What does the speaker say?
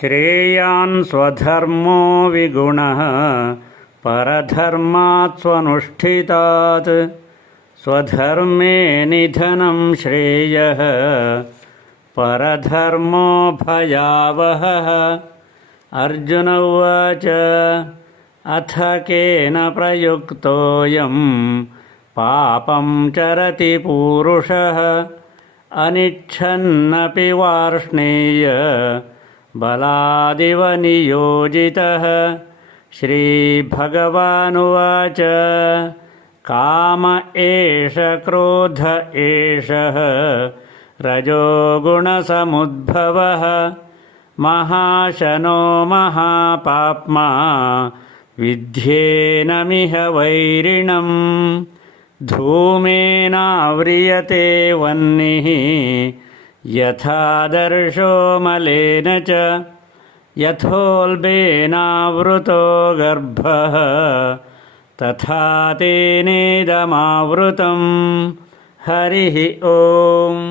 श्रेयान् स्वधर्मो विगुणः, परधर्मात् स्वनुष्ठितात्। स्वधर्मे निधनं श्रेयः, परधर्मो भयावहः। अर्जुन उवाच, अथ केन प्रयुक्तोऽयं, पापं चरति पूरुषः। अनिच्छन्नपि वार्ष्णेय बलादिव नियोजितः श्रीभगवानुवाच। काम एष क्रोध एषः रजोगुणसमुद्भवः महाशनो महापाप्मा विध्येनमिह वैरिणम्। धूमेनाव्रियते वह्निः यथादर्शो मलेन च यथोल्बेनावृतो गर्भः तथा तेनेदमावृतं हरिः ओम्